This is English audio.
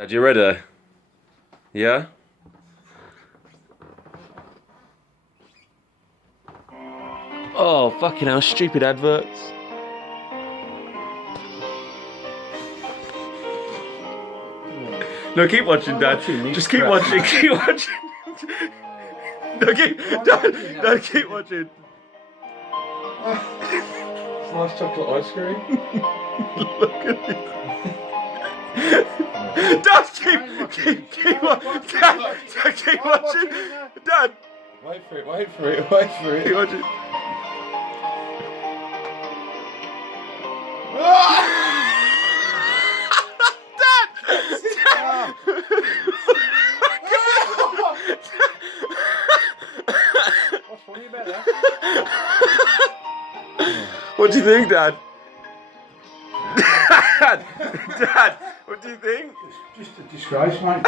Dad, you ready? Yeah? Oh, fucking hell, stupid adverts. No, keep watching, Dad. Just keep watching, keep watching. No, Dad, keep watching. Nice chocolate ice cream. Look at it. Dad, keep watching. Dad, keep watching. Dad. Wait for it. Keep watching. What's funny about that? What do you think, Dad? Dad, what do you think? Just a disgrace, mate.